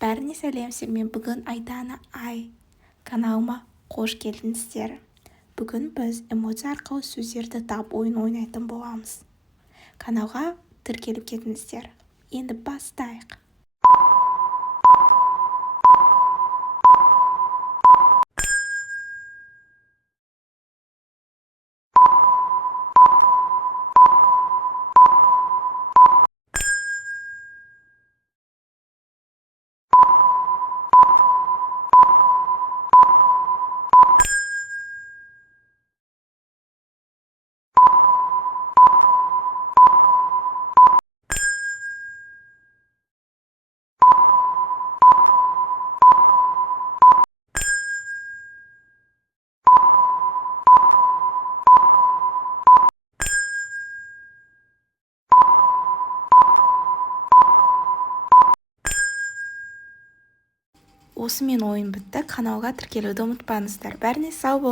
Бәріне сәлем, мен бүгін Айдана каналыма қош келдіңіздер. Бүгін біз эмодзи арқылы сөздерді тап ойын ойнайтын боламыз. Каналға тіркеліп кетіңіздер. Енді бастайық. Осымен ойын бітті. Каналға тіркелуді ұмытпаңыздар. Бәріне сау болыңыздар.